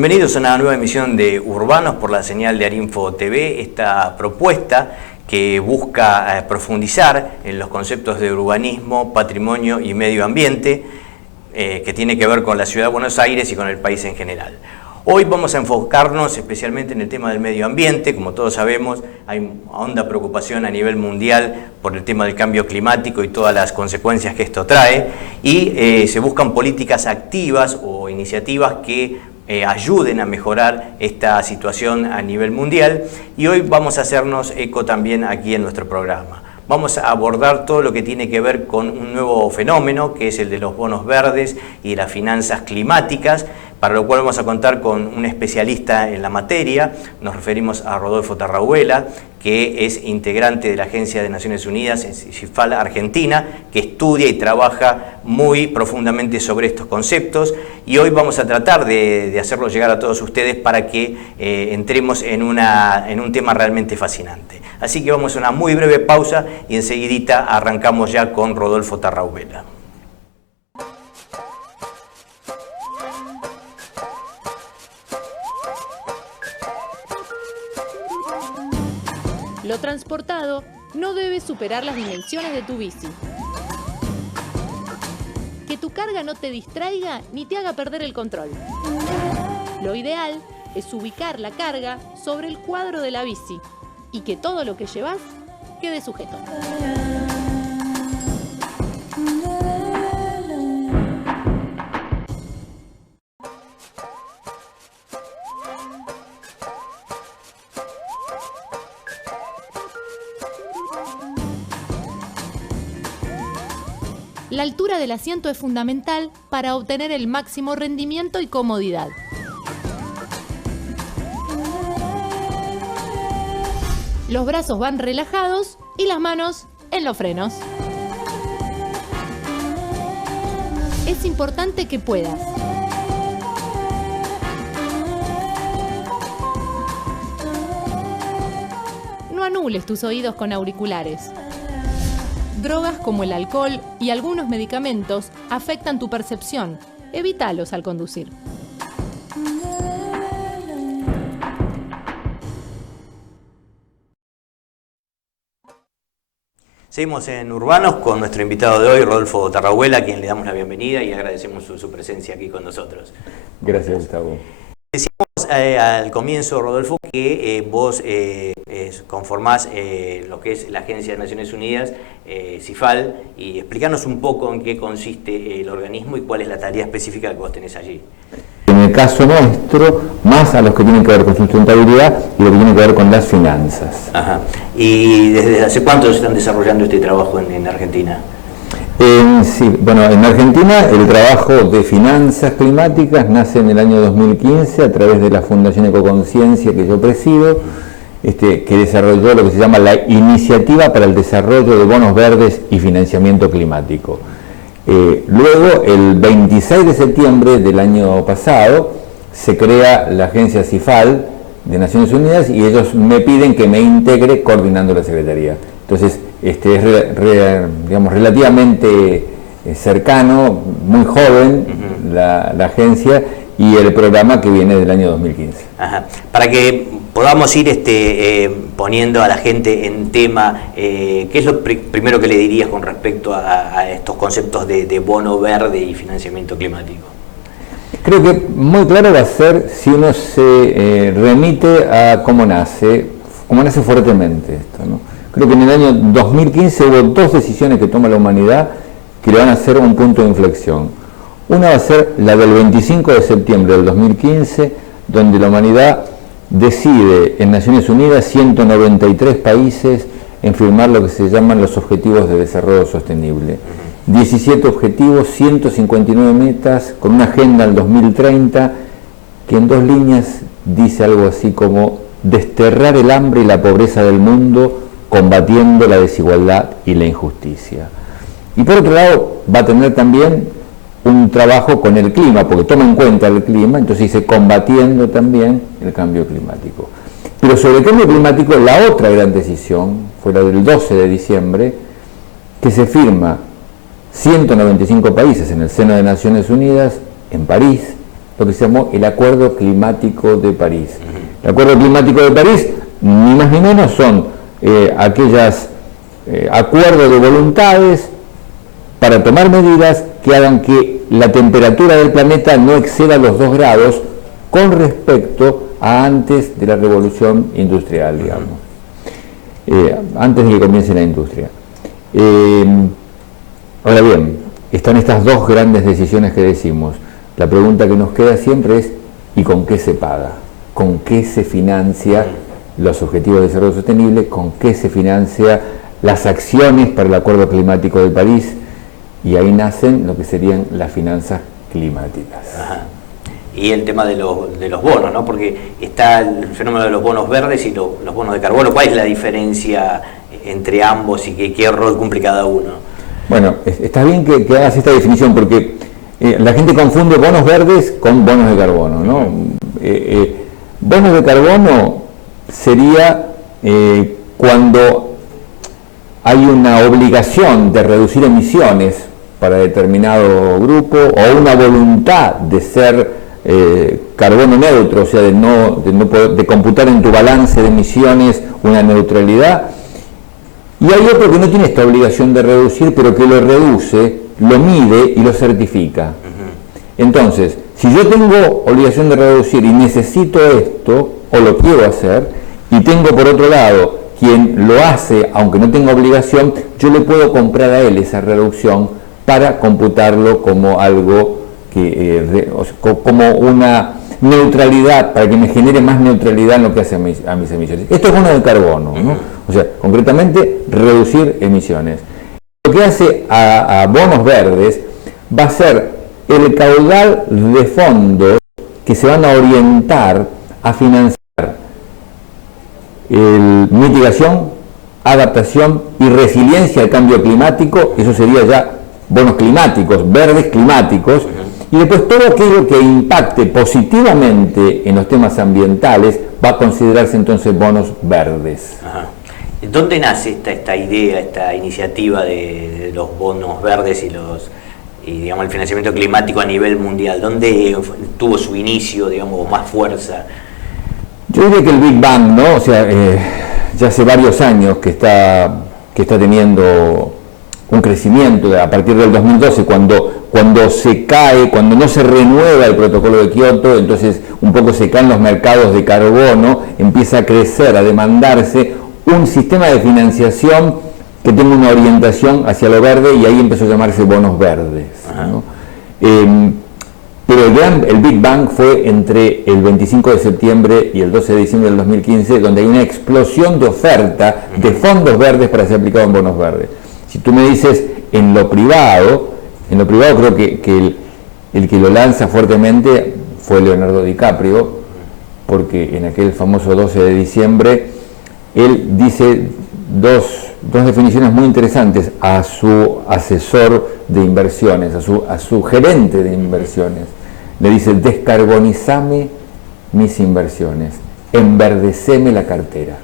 Bienvenidos a una nueva emisión de Urbanos por la señal de Arinfo TV, esta propuesta que busca profundizar en los conceptos de urbanismo, patrimonio y medio ambiente, que tiene que ver con la Ciudad de Buenos Aires y con el país en general. Hoy vamos a enfocarnos especialmente en el tema del medio ambiente. Como todos sabemos, hay honda preocupación a nivel mundial por el tema del cambio climático y todas las consecuencias que esto trae, y se buscan políticas activas o iniciativas que ayuden a mejorar esta situación a nivel mundial, y hoy vamos a hacernos eco también aquí en nuestro programa. Vamos a abordar todo lo que tiene que ver con un nuevo fenómeno, que es el de los bonos verdes y las finanzas climáticas, para lo cual vamos a contar con un especialista en la materia. Nos referimos a Rodolfo Tarrahuela, que es integrante de la Agencia de Naciones Unidas, CIFAL Argentina, que estudia y trabaja muy profundamente sobre estos conceptos, y hoy vamos a tratar de hacerlo llegar a todos ustedes para que entremos en un tema realmente fascinante. Así que vamos a una muy breve pausa y enseguidita arrancamos ya con Rodolfo Tarrahuela. Lo transportado no debe superar las dimensiones de tu bici. Que tu carga no te distraiga ni te haga perder el control. Lo ideal es ubicar la carga sobre el cuadro de la bici y que todo lo que llevas quede sujeto. La altura del asiento es fundamental para obtener el máximo rendimiento y comodidad. Los brazos van relajados y las manos en los frenos. Es importante que puedas no anules tus oídos con auriculares. Drogas como el alcohol y algunos medicamentos afectan tu percepción. Evítalos al conducir. Seguimos en Urbanos con nuestro invitado de hoy, Rodolfo Tarrahuela, a quien le damos la bienvenida y agradecemos su presencia aquí con nosotros. Gracias, Gustavo. Decíamos al comienzo, Rodolfo, que vos conformás lo que es la Agencia de Naciones Unidas, CIFAL, y explícanos un poco en qué consiste el organismo y cuál es la tarea específica que vos tenés allí. En el caso nuestro, más a los que tienen que ver con sustentabilidad y lo que tiene que ver con las finanzas. Ajá. ¿Y desde hace cuánto se están desarrollando este trabajo en Argentina? Sí, bueno, en Argentina el trabajo de finanzas climáticas nace en el año 2015 a través de la Fundación Ecoconciencia que yo presido, que desarrolló lo que se llama la Iniciativa para el Desarrollo de Bonos Verdes y Financiamiento Climático. Luego, el 26 de septiembre del año pasado, se crea la agencia CIFAL de Naciones Unidas y ellos me piden que me integre coordinando la Secretaría. Entonces, es digamos, relativamente cercano, muy joven la agencia y el programa que viene del año 2015. Ajá. Para que podamos ir poniendo a la gente en tema, ¿qué es lo primero que le dirías con respecto a estos conceptos de bono verde y financiamiento climático? Creo que muy claro va a ser si uno se remite a cómo nace fuertemente esto, ¿no? Creo que en el año 2015 hubo dos decisiones que toma la humanidad que le van a hacer un punto de inflexión. Una va a ser la del 25 de septiembre del 2015, donde la humanidad decide en Naciones Unidas 193 países en firmar lo que se llaman los Objetivos de Desarrollo Sostenible. 17 objetivos, 159 metas, con una agenda al 2030 que en dos líneas dice algo así como desterrar el hambre y la pobreza del mundo combatiendo la desigualdad y la injusticia. Y por otro lado va a tener también un trabajo con el clima, porque toma en cuenta el clima, entonces dice combatiendo también el cambio climático. Pero sobre el cambio climático, la otra gran decisión fue la del 12 de diciembre, que se firma 195 países en el seno de Naciones Unidas, en París, lo que se llamó el Acuerdo Climático de París. El Acuerdo Climático de París, ni más ni menos, son aquellos acuerdos de voluntades para tomar medidas que hagan que la temperatura del planeta no exceda los 2 grados con respecto a antes de la revolución industrial, digamos, antes de que comience la industria. Ahora bien, están estas 2 grandes decisiones que decimos. La pregunta que nos queda siempre es, ¿y con qué se paga? ¿Con qué se financia los objetivos de desarrollo sostenible? ¿Con qué se financia las acciones para el Acuerdo Climático de París? Y ahí nacen lo que serían las finanzas climáticas. Ajá. Y el tema de los bonos, ¿no? Porque está el fenómeno de los bonos verdes y los bonos de carbono. ¿Cuál es la diferencia entre ambos y qué rol cumple cada uno? Bueno, está bien que hagas esta definición, porque la gente confunde bonos verdes con bonos de carbono, ¿no? Bonos de carbono sería cuando hay una obligación de reducir emisiones para determinado grupo, o una voluntad de ser carbono neutro, o sea, de computar en tu balance de emisiones una neutralidad. Y hay otro que no tiene esta obligación de reducir, pero que lo reduce, lo mide y lo certifica. Entonces, si yo tengo obligación de reducir y necesito esto, o lo quiero hacer, y tengo por otro lado quien lo hace, aunque no tenga obligación, yo le puedo comprar a él esa reducción para computarlo como algo como una neutralidad, para que me genere más neutralidad en lo que hace a mis emisiones. Esto es bono de carbono, ¿no? O sea, concretamente, reducir emisiones. Lo que hace a bonos verdes va a ser el caudal de fondos que se van a orientar a financiar mitigación, adaptación y resiliencia al cambio climático. Eso sería ya bonos climáticos, verdes climáticos. Y después todo aquello que impacte positivamente en los temas ambientales va a considerarse entonces bonos verdes. Ajá. ¿Dónde nace esta idea, esta iniciativa de los bonos verdes y digamos, el financiamiento climático a nivel mundial? ¿Dónde tuvo su inicio, digamos, más fuerza? Yo diría que el Big Bang, ¿no? O sea, ya hace varios años que está teniendo un crecimiento a partir del 2012, cuando se cae, cuando no se renueva el protocolo de Kioto, entonces un poco se caen los mercados de carbono, empieza a crecer, a demandarse un sistema de financiación que tenga una orientación hacia lo verde, y ahí empezó a llamarse bonos verdes, ¿no? Pero el Big Bang fue entre el 25 de septiembre y el 12 de diciembre del 2015, donde hay una explosión de oferta de fondos verdes para ser aplicados en bonos verdes. Si tú me dices en lo privado creo que el que lo lanza fuertemente fue Leonardo DiCaprio, porque en aquel famoso 12 de diciembre él dice dos definiciones muy interesantes a su asesor de inversiones, a su gerente de inversiones. Le dice: descarbonizame mis inversiones, enverdeceme la cartera.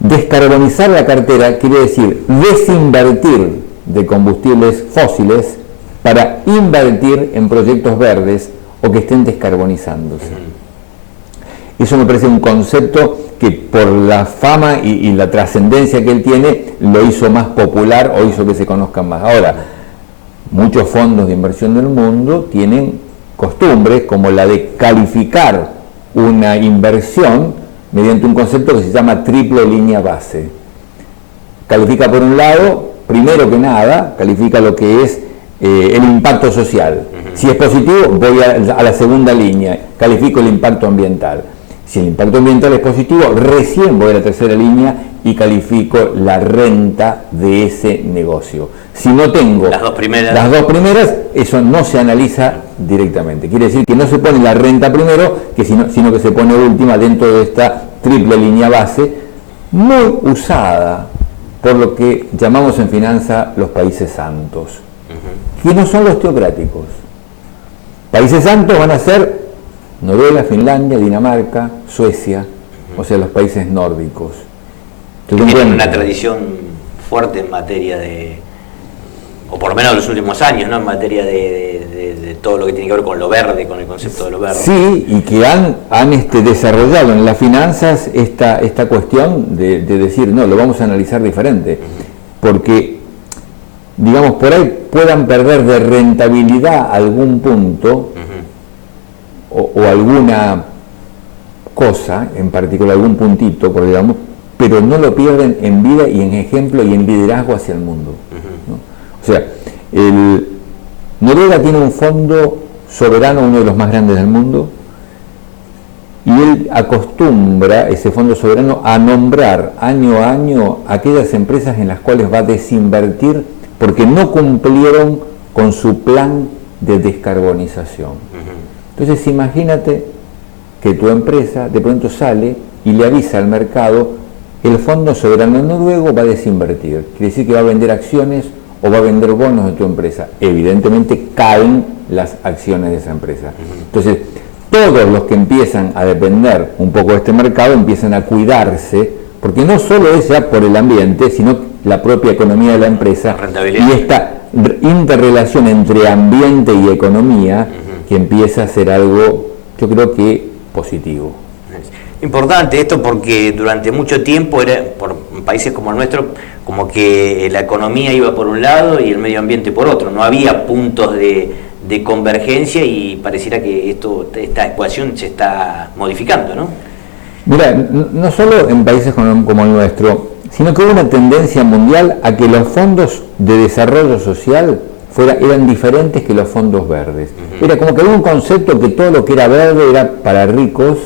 Descarbonizar la cartera quiere decir desinvertir de combustibles fósiles para invertir en proyectos verdes o que estén descarbonizándose. Eso me parece un concepto que, por la fama y la trascendencia que él tiene, lo hizo más popular o hizo que se conozcan más. Ahora, muchos fondos de inversión del mundo tienen costumbres como la de calificar una inversión mediante un concepto que se llama triple línea base. Califica, por un lado, primero que nada, califica lo que es el impacto social. Si es positivo, voy a la segunda línea, califico el impacto ambiental. Si el impacto ambiental es positivo, recién voy a la tercera línea y califico la renta de ese negocio. Si no tengo las dos primeras, eso no se analiza directamente. Quiere decir que no se pone la renta primero, sino que se pone última dentro de esta triple línea base, muy usada por lo que llamamos en finanza los países santos, que no son los teocráticos. Países santos van a ser Noruega, Finlandia, Dinamarca, Suecia, o sea, los países nórdicos. Tienen una tradición fuerte en materia de, o por lo menos en los últimos años, ¿no? En materia de de todo lo que tiene que ver con lo verde, con el concepto de lo verde. Sí, y que han desarrollado en las finanzas esta cuestión de decir, no, lo vamos a analizar diferente, porque, digamos, por ahí puedan perder de rentabilidad algún punto o alguna cosa, en particular algún puntito, por digamos, pero no lo pierden en vida y en ejemplo y en liderazgo hacia el mundo, ¿no? O sea, Noruega tiene un fondo soberano, uno de los más grandes del mundo, y él acostumbra, ese fondo soberano, a nombrar año a año aquellas empresas en las cuales va a desinvertir porque no cumplieron con su plan de descarbonización. Entonces imagínate que tu empresa de pronto sale y le avisa al mercado: el fondo soberano noruego va a desinvertir, quiere decir que va a vender acciones o va a vender bonos de tu empresa. Evidentemente caen las acciones de esa empresa. Entonces, todos los que empiezan a depender un poco de este mercado empiezan a cuidarse, porque no solo es ya por el ambiente, sino la propia economía de la empresa y esta interrelación entre ambiente y economía que empieza a ser algo, yo creo que positivo. Importante esto porque durante mucho tiempo era, por países como el nuestro, como que la economía iba por un lado y el medio ambiente por otro. No había puntos de convergencia y pareciera que esta ecuación se está modificando, ¿no? Mira, no solo en países como el nuestro, sino que hubo una tendencia mundial a que los fondos de desarrollo social eran diferentes que los fondos verdes. Era como que había un concepto que todo lo que era verde era para ricos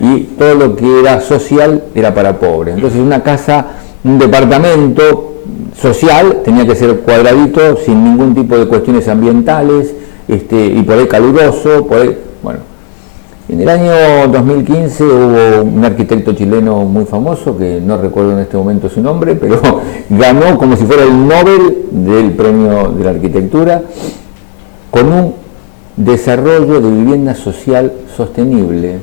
y todo lo que era social era para pobres. Entonces una casa, un departamento social tenía que ser cuadradito, sin ningún tipo de cuestiones ambientales, y por ahí caluroso, por ahí, bueno. En el año 2015 hubo un arquitecto chileno muy famoso, que no recuerdo en este momento su nombre, pero ganó como si fuera el Nobel del premio de la arquitectura, con un desarrollo de vivienda social sostenible.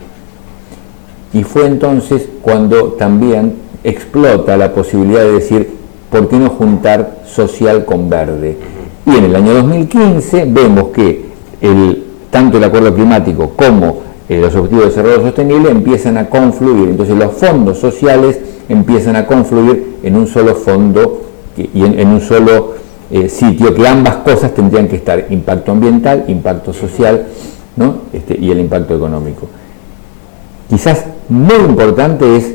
Y fue entonces cuando también explota la posibilidad de decir, ¿por qué no juntar social con verde? Y en el año 2015 vemos que tanto el acuerdo climático como los objetivos de desarrollo sostenible empiezan a confluir. Entonces los fondos sociales empiezan a confluir en un solo fondo y en un solo sitio, que ambas cosas tendrían que estar: impacto ambiental, impacto social, ¿no? Y el impacto económico. Quizás muy importante es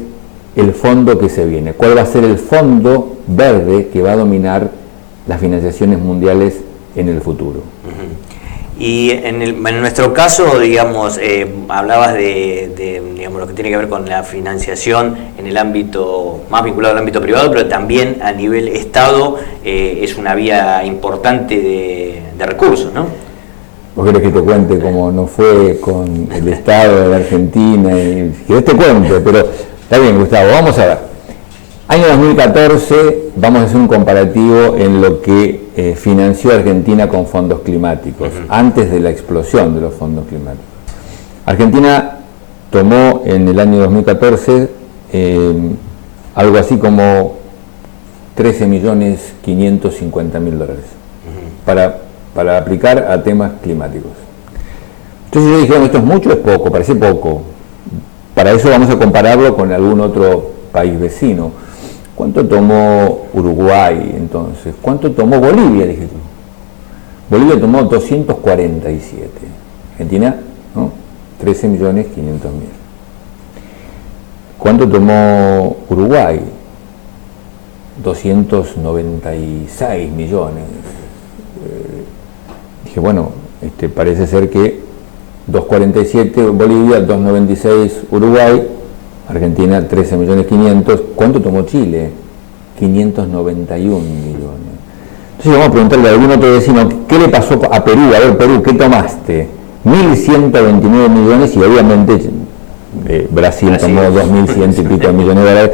el fondo que se viene. ¿Cuál va a ser el fondo verde que va a dominar las financiaciones mundiales en el futuro? Y en nuestro caso, digamos, hablabas de digamos, lo que tiene que ver con la financiación en el ámbito más vinculado al ámbito privado, pero también a nivel Estado es una vía importante de recursos, ¿no? ¿Vos querés que te cuente cómo no fue con el Estado de la Argentina? Que te cuente, pero está bien, Gustavo, vamos a ver. Año 2014, vamos a hacer un comparativo en lo que financió Argentina con fondos climáticos, antes de la explosión de los fondos climáticos. Argentina tomó en el año 2014 algo así como 13.550.000 dólares para aplicar a temas climáticos. Entonces yo dije, bueno, ¿esto es mucho o es poco? Parece poco. Para eso vamos a compararlo con algún otro país vecino. ¿Cuánto tomó Uruguay entonces? ¿Cuánto tomó Bolivia, dije tú? Bolivia tomó 247. Argentina, ¿no? 13.500.000. ¿Cuánto tomó Uruguay? 296 millones. Dije, bueno, parece ser que 247 Bolivia, 296 Uruguay, Argentina 13.500.000. ¿Cuánto tomó Chile? 591 millones. Entonces vamos a preguntarle a algún otro vecino, ¿qué le pasó a Perú? A ver, Perú, ¿qué tomaste? 1.129 millones y obviamente Brasil tomó 2.100 y pico millones de dólares,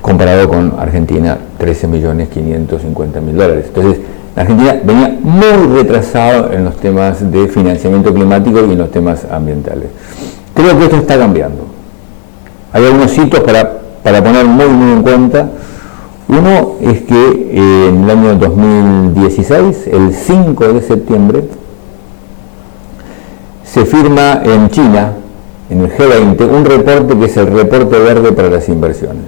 comparado con Argentina, 13.550.000 dólares. Entonces, Argentina venía muy retrasado en los temas de financiamiento climático y en los temas ambientales. Creo que esto está cambiando. Hay algunos hitos para poner muy en cuenta. Uno es que en el año 2016, el 5 de septiembre, se firma en China, en el G20, un reporte que es el reporte verde para las inversiones.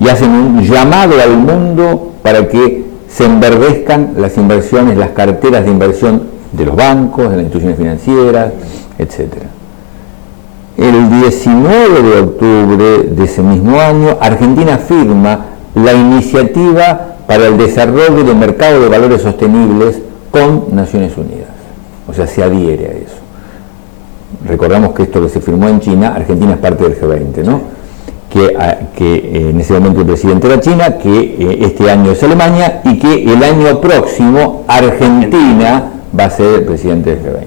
Y hacen un llamado al mundo para que se enverdezcan las inversiones, las carteras de inversión de los bancos, de las instituciones financieras, etc. El 19 de octubre de ese mismo año, Argentina firma la iniciativa para el desarrollo del mercado de valores sostenibles con Naciones Unidas. O sea, se adhiere a eso. Recordamos que esto que se firmó en China, Argentina es parte del G20, ¿no? Que en ese momento el presidente era China, que este año es Alemania y que el año próximo Argentina va a ser el presidente del G20.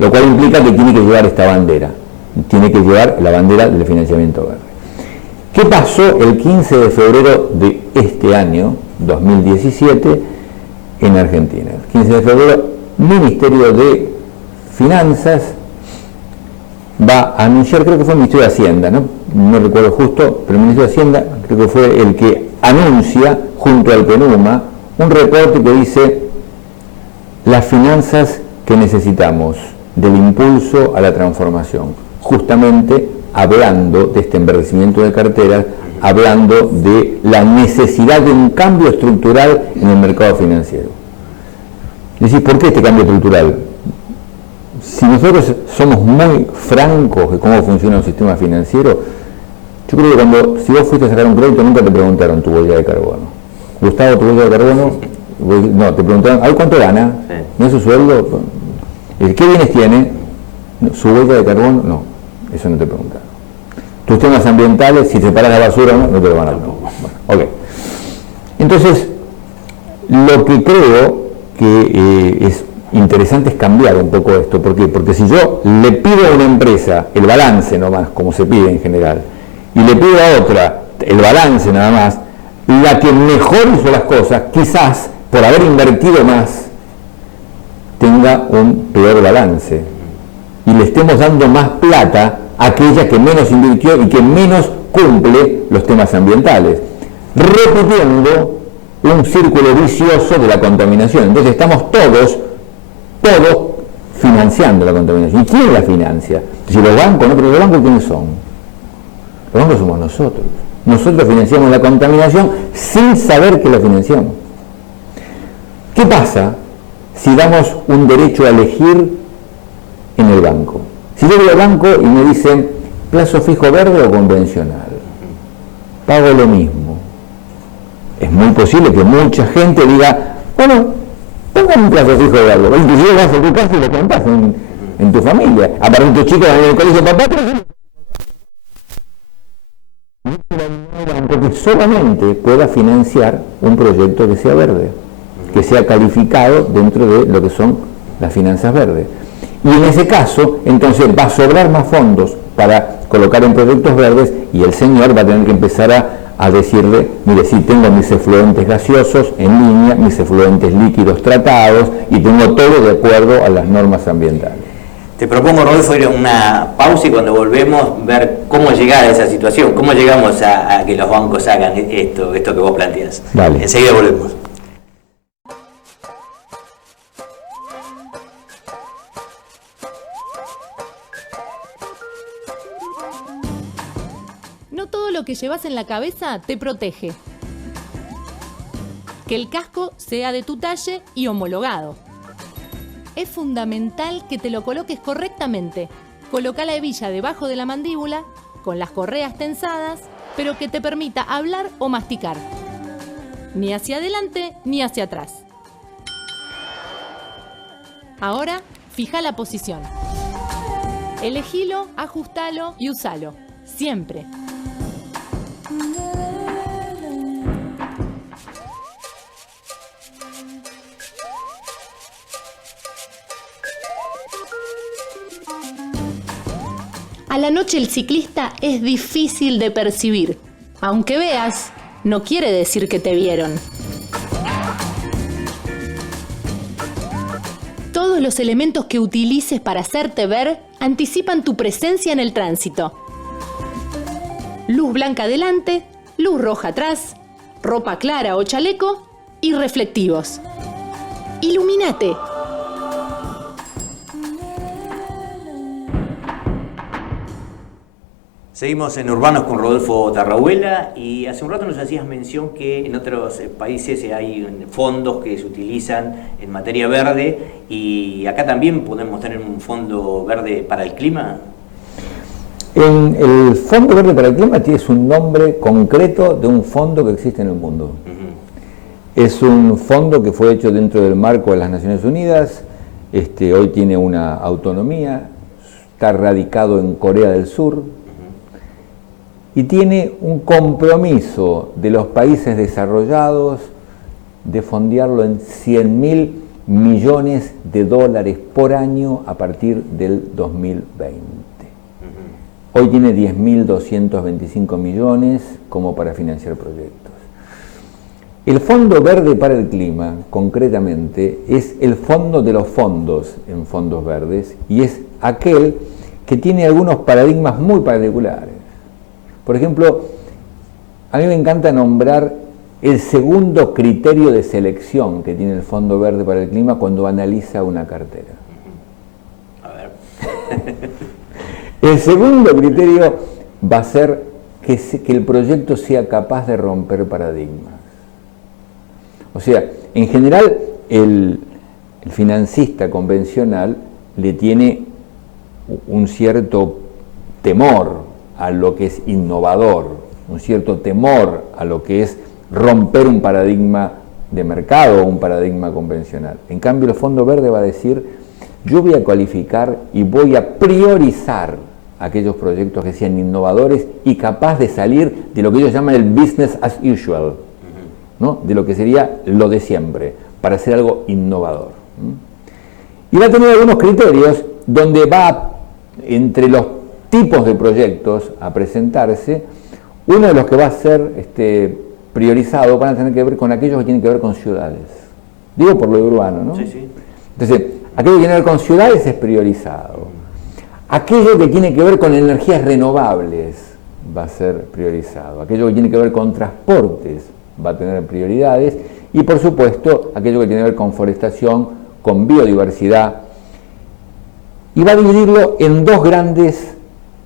Lo cual implica que tiene que llevar esta bandera, tiene que llevar la bandera del financiamiento verde. ¿Qué pasó el 15 de febrero de este año, 2017, en Argentina? El 15 de febrero, Ministerio de Finanzas va a anunciar, creo que fue el Ministerio de Hacienda, no recuerdo justo, pero el Ministerio de Hacienda creo que fue el que anuncia, junto al PENUMA, un reporte que dice las finanzas que necesitamos del impulso a la transformación, justamente hablando de este enverdecimiento de carteras, hablando de la necesidad de un cambio estructural en el mercado financiero. Decís, ¿por qué este cambio estructural? Si nosotros somos muy francos de cómo funciona un sistema financiero, yo creo que si vos fuiste a sacar un crédito nunca te preguntaron tu huella de carbono. Gustavo, tu huella de carbono, no, te preguntaron, ¿ay, cuánto gana? Sí. ¿No es su sueldo? ¿Qué bienes tiene? ¿Su huella de carbono? No, eso no te preguntaron. Tus temas ambientales, si separas la basura o no, no te lo van a preguntar. Bueno, ok. Entonces, lo que creo que es interesante es cambiar un poco esto. ¿Por qué? Porque si yo le pido a una empresa el balance nomás, como se pide en general, y le pido a otra el balance nada más, la que mejor hizo las cosas, quizás por haber invertido más, tenga un peor balance. Y le estemos dando más plata a aquella que menos invirtió y que menos cumple los temas ambientales, repitiendo un círculo vicioso de la contaminación. Entonces estamos todos financiando la contaminación. ¿Y quién la financia? Si los bancos, no, pero los bancos ¿quiénes son? Los bancos somos nosotros. Nosotros financiamos la contaminación sin saber que la financiamos. ¿Qué pasa si damos un derecho a elegir en el banco? Si yo voy al banco y me dicen plazo fijo verde o convencional, pago lo mismo. Es muy posible que mucha gente diga, bueno, pongan un plazo fijo verde. Inclusive vas a tu casa y lo contás en tu familia. Aparte tus chicos en el colegio, papá, porque solamente pueda financiar un proyecto que sea verde, que sea calificado dentro de lo que son las finanzas verdes. Y en ese caso, entonces va a sobrar más fondos para colocar en proyectos verdes y el señor va a tener que empezar a decirle, mire, sí, tengo mis efluentes gaseosos en línea, mis efluentes líquidos tratados y tengo todo de acuerdo a las normas ambientales. Te propongo, Rodolfo, ir a una pausa y cuando volvemos ver cómo llegar a esa situación, cómo llegamos a que los bancos hagan esto que vos planteas. Dale. Enseguida volvemos. No todo lo que llevas en la cabeza te protege. Que el casco sea de tu talle y homologado. Es fundamental que te lo coloques correctamente. Coloca la hebilla debajo de la mandíbula, con las correas tensadas, pero que te permita hablar o masticar. Ni hacia adelante ni hacia atrás. Ahora, fija la posición. Elegilo, ajustalo y usalo. Siempre. A la noche el ciclista es difícil de percibir. Aunque veas, no quiere decir que te vieron. Todos los elementos que utilices para hacerte ver anticipan tu presencia en el tránsito. Luz blanca adelante, luz roja atrás, ropa clara o chaleco y reflectivos. ¡Ilumínate! Seguimos en Urbanos con Rodolfo Tarrahuela y hace un rato nos hacías mención que en otros países hay fondos que se utilizan en materia verde y acá también podemos tener un fondo verde para el clima. El Fondo Verde para el Clima es un nombre concreto de un fondo que existe en el mundo. Es un fondo que fue hecho dentro del marco de las Naciones Unidas, hoy tiene una autonomía, está radicado en Corea del Sur, y tiene un compromiso de los países desarrollados de fondearlo en 100.000 millones de dólares por año a partir del 2020. Hoy tiene 10.225 millones como para financiar proyectos. El Fondo Verde para el Clima, concretamente, es el fondo de los fondos en fondos verdes y es aquel que tiene algunos paradigmas muy particulares. Por ejemplo, a mí me encanta nombrar el segundo criterio de selección que tiene el Fondo Verde para el Clima cuando analiza una cartera. A ver. El segundo criterio va a ser que el proyecto sea capaz de romper paradigmas. O sea, en general, el financista convencional le tiene un cierto temor a lo que es innovador, un cierto temor a lo que es romper un paradigma de mercado o un paradigma convencional. En cambio, el Fondo Verde va a decir, yo voy a cualificar y voy a priorizar aquellos proyectos que sean innovadores y capaz de salir de lo que ellos llaman el business as usual, ¿no? De lo que sería lo de siempre, para hacer algo innovador. Y va a tener algunos criterios donde va, entre los tipos de proyectos a presentarse, uno de los que va a ser priorizado van a tener que ver con aquellos que tienen que ver con ciudades. Digo por lo urbano, ¿no? Sí, sí. Entonces, aquello que tiene que ver con ciudades es priorizado. Aquello que tiene que ver con energías renovables va a ser priorizado. Aquello que tiene que ver con transportes va a tener prioridades. Y, por supuesto, aquello que tiene que ver con forestación, con biodiversidad. Y va a dividirlo en dos grandes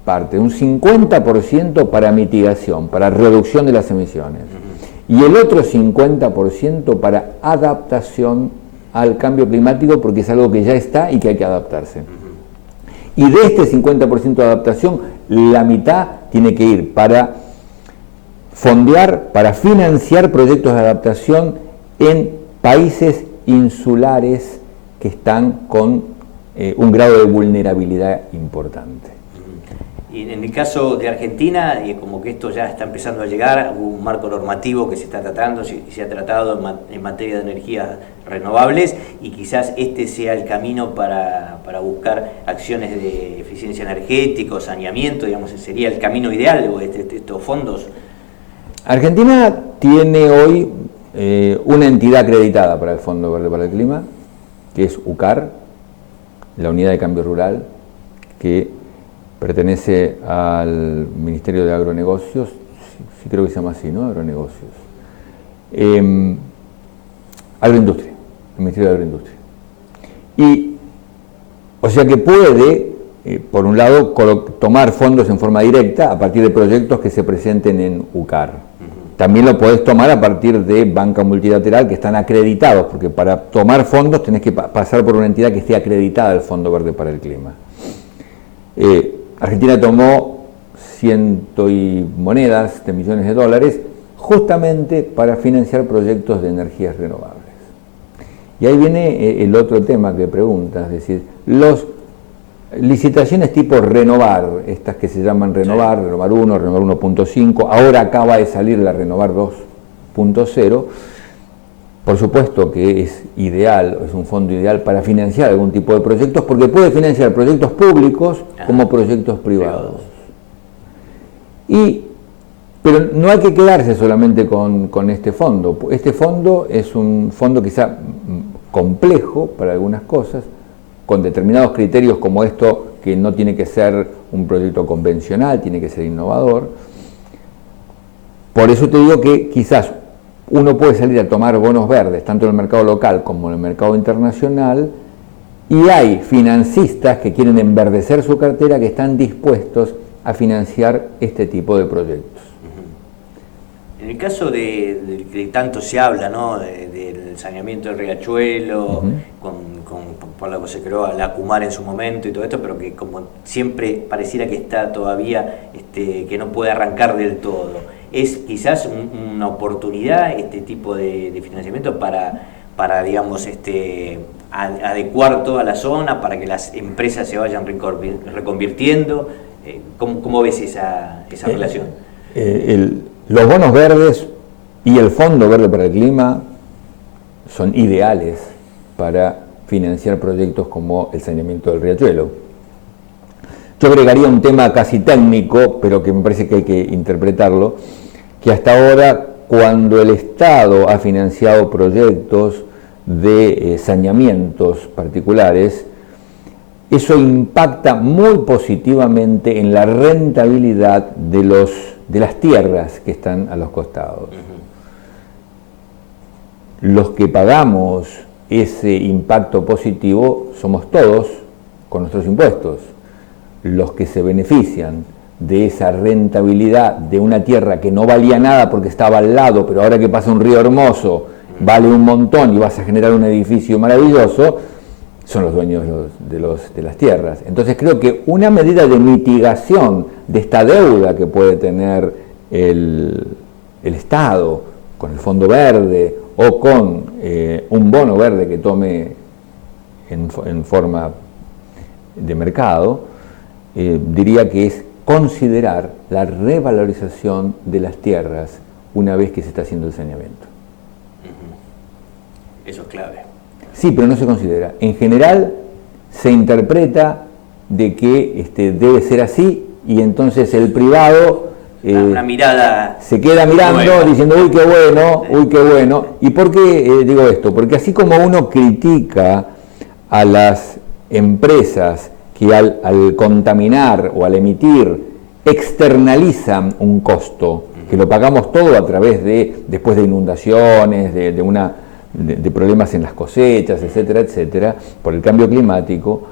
parte, un 50% para mitigación, para reducción de las emisiones, y el otro 50% para adaptación al cambio climático, porque es algo que ya está y que hay que adaptarse. Y de este 50% de adaptación, la mitad tiene que ir para fondear, para financiar proyectos de adaptación en países insulares que están con un grado de vulnerabilidad importante. Y en el caso de Argentina, como que esto ya está empezando a llegar, hubo un marco normativo que se está tratando, se ha tratado en materia de energías renovables y quizás este sea el camino para buscar acciones de eficiencia energética, saneamiento, digamos, sería el camino ideal, o estos fondos. Argentina tiene hoy una entidad acreditada para el Fondo Verde para el Clima, que es UCAR, la Unidad de Cambio Rural, que pertenece al Ministerio de Agronegocios, sí creo que se llama así, ¿no? Agronegocios. Agroindustria, el Ministerio de Agroindustria. Y, o sea que puede, por un lado, tomar fondos en forma directa a partir de proyectos que se presenten en UCAR. También lo podés tomar a partir de banca multilateral que están acreditados, porque para tomar fondos tenés que pasar por una entidad que esté acreditada al Fondo Verde para el Clima. Argentina tomó cientos y monedas de millones de dólares justamente para financiar proyectos de energías renovables. Y ahí viene el otro tema que preguntas, es decir, las licitaciones tipo Renovar, estas que se llaman Renovar, sí. Renovar 1, Renovar 1.5, ahora acaba de salir la Renovar 2.0, por supuesto que es ideal, es un fondo ideal para financiar algún tipo de proyectos, porque puede financiar proyectos públicos como proyectos privados. Pero no hay que quedarse solamente con este fondo. Este fondo es un fondo quizá complejo para algunas cosas, con determinados criterios como esto, que no tiene que ser un proyecto convencional, tiene que ser innovador. Por eso te digo que quizás uno puede salir a tomar bonos verdes, tanto en el mercado local como en el mercado internacional, y hay financistas que quieren enverdecer su cartera, que están dispuestos a financiar este tipo de proyectos. En el caso de que tanto se habla, ¿no?, del saneamiento del riachuelo, por lo que se creó la Kumar en su momento y todo esto, pero que como siempre pareciera que está todavía, que no puede arrancar del todo. ¿Es quizás una oportunidad este tipo de financiamiento para digamos, adecuar toda la zona, para que las empresas se vayan reconvirtiendo? ¿Cómo ves esa relación? Los bonos verdes y el Fondo Verde para el Clima son ideales para financiar proyectos como el saneamiento del riachuelo. Yo agregaría un tema casi técnico, pero que me parece que hay que interpretarlo, que hasta ahora, cuando el Estado ha financiado proyectos de saneamientos particulares, eso impacta muy positivamente en la rentabilidad de las tierras que están a los costados. Los que pagamos ese impacto positivo somos todos con nuestros impuestos. Los que se benefician de esa rentabilidad de una tierra que no valía nada porque estaba al lado, pero ahora que pasa un río hermoso, vale un montón y vas a generar un edificio maravilloso, son los dueños de las tierras. Entonces creo que una medida de mitigación de esta deuda que puede tener el Estado con el Fondo Verde o con un bono verde que tome en forma de mercado, diría que es considerar la revalorización de las tierras una vez que se está haciendo el saneamiento. Eso es clave. Sí, pero no se considera. En general se interpreta de que debe ser así y entonces el privado una mirada se queda mirando nueva, diciendo uy qué bueno. ¿Y por qué digo esto? Porque así como uno critica a las empresas que al contaminar o al emitir externalizan un costo, que lo pagamos todo a través después de inundaciones, de problemas en las cosechas, etcétera, por el cambio climático,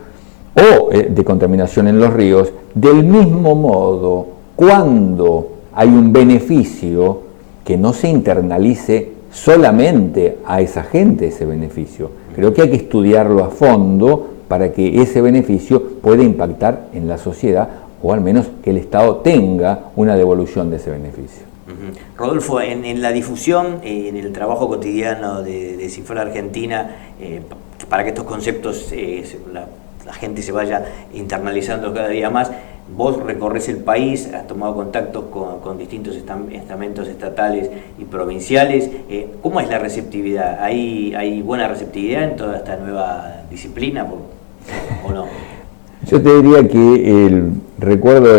o de contaminación en los ríos, del mismo modo, cuando hay un beneficio, que no se internalice solamente a esa gente ese beneficio. Creo que hay que estudiarlo a fondo para que ese beneficio pueda impactar en la sociedad, o al menos que el Estado tenga una devolución de ese beneficio. Rodolfo, en la difusión, en el trabajo cotidiano de Cifala Argentina, para que estos conceptos la gente se vaya internalizando cada día más, vos recorres el país, has tomado contactos con distintos estamentos estatales y provinciales. ¿Cómo es la receptividad? ¿Hay buena receptividad en toda esta nueva disciplina o no? Yo te diría que recuerdo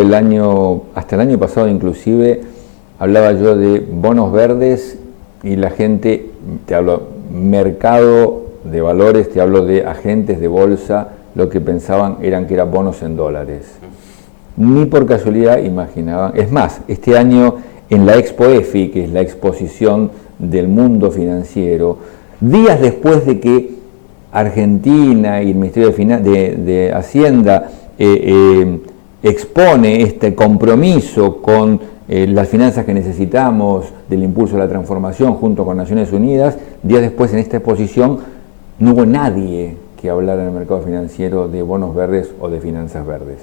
hasta el año pasado inclusive, hablaba yo de bonos verdes y la gente, te hablo mercado de valores, te hablo de agentes de bolsa, lo que pensaban que eran bonos en dólares. Ni por casualidad imaginaban. Es más, este año en la Expo EFI, que es la exposición del mundo financiero, días después de que Argentina y el Ministerio de Hacienda expone este compromiso con las finanzas que necesitamos del impulso a la transformación junto con Naciones Unidas, días después en esta exposición no hubo nadie que hablara en el mercado financiero de bonos verdes o de finanzas verdes.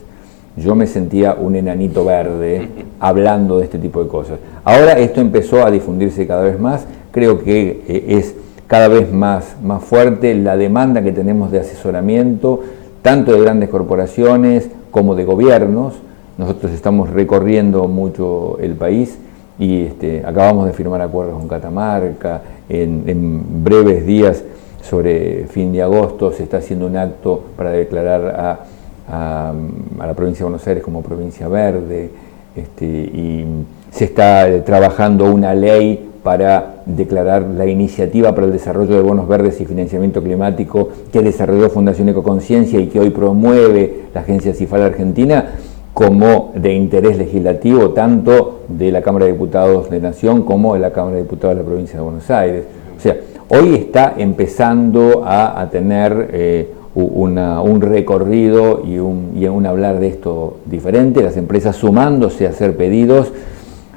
Yo me sentía un enanito verde hablando de este tipo de cosas. Ahora esto empezó a difundirse cada vez más, creo que es cada vez más fuerte la demanda que tenemos de asesoramiento, tanto de grandes corporaciones como de gobiernos. Nosotros estamos recorriendo mucho el país y acabamos de firmar acuerdos con Catamarca. En breves días, sobre fin de agosto, se está haciendo un acto para declarar a la provincia de Buenos Aires como provincia verde, y se está trabajando una ley para declarar la iniciativa para el desarrollo de bonos verdes y financiamiento climático que desarrolló Fundación Ecoconciencia y que hoy promueve la agencia Cifala Argentina, como de interés legislativo tanto de la Cámara de Diputados de Nación como de la Cámara de Diputados de la provincia de Buenos Aires. O sea, hoy está empezando a tener un recorrido y un hablar de esto diferente, las empresas sumándose a hacer pedidos,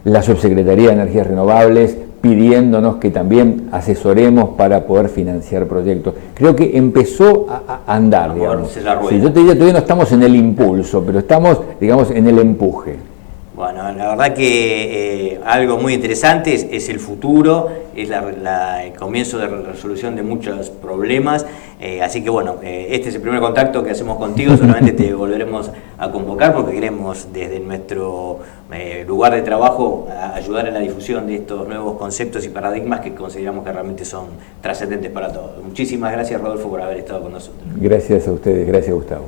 la Subsecretaría de Energías Renovables pidiéndonos que también asesoremos para poder financiar proyectos. Creo que empezó a andar, digamos. Sí, yo te diría, todavía no estamos en el impulso, pero estamos, digamos, en el empuje. Bueno, la verdad que algo muy interesante es el futuro, es el comienzo de resolución de muchos problemas, así que bueno, este es el primer contacto que hacemos contigo, solamente te volveremos a convocar porque queremos desde nuestro lugar de trabajo ayudar en la difusión de estos nuevos conceptos y paradigmas que consideramos que realmente son trascendentes para todos. Muchísimas gracias, Rodolfo, por haber estado con nosotros. Gracias a ustedes, gracias, Gustavo.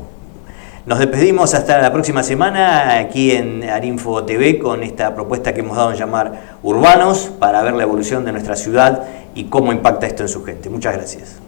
Nos despedimos hasta la próxima semana aquí en Arinfo TV con esta propuesta que hemos dado en llamar Urbanos para ver la evolución de nuestra ciudad y cómo impacta esto en su gente. Muchas gracias.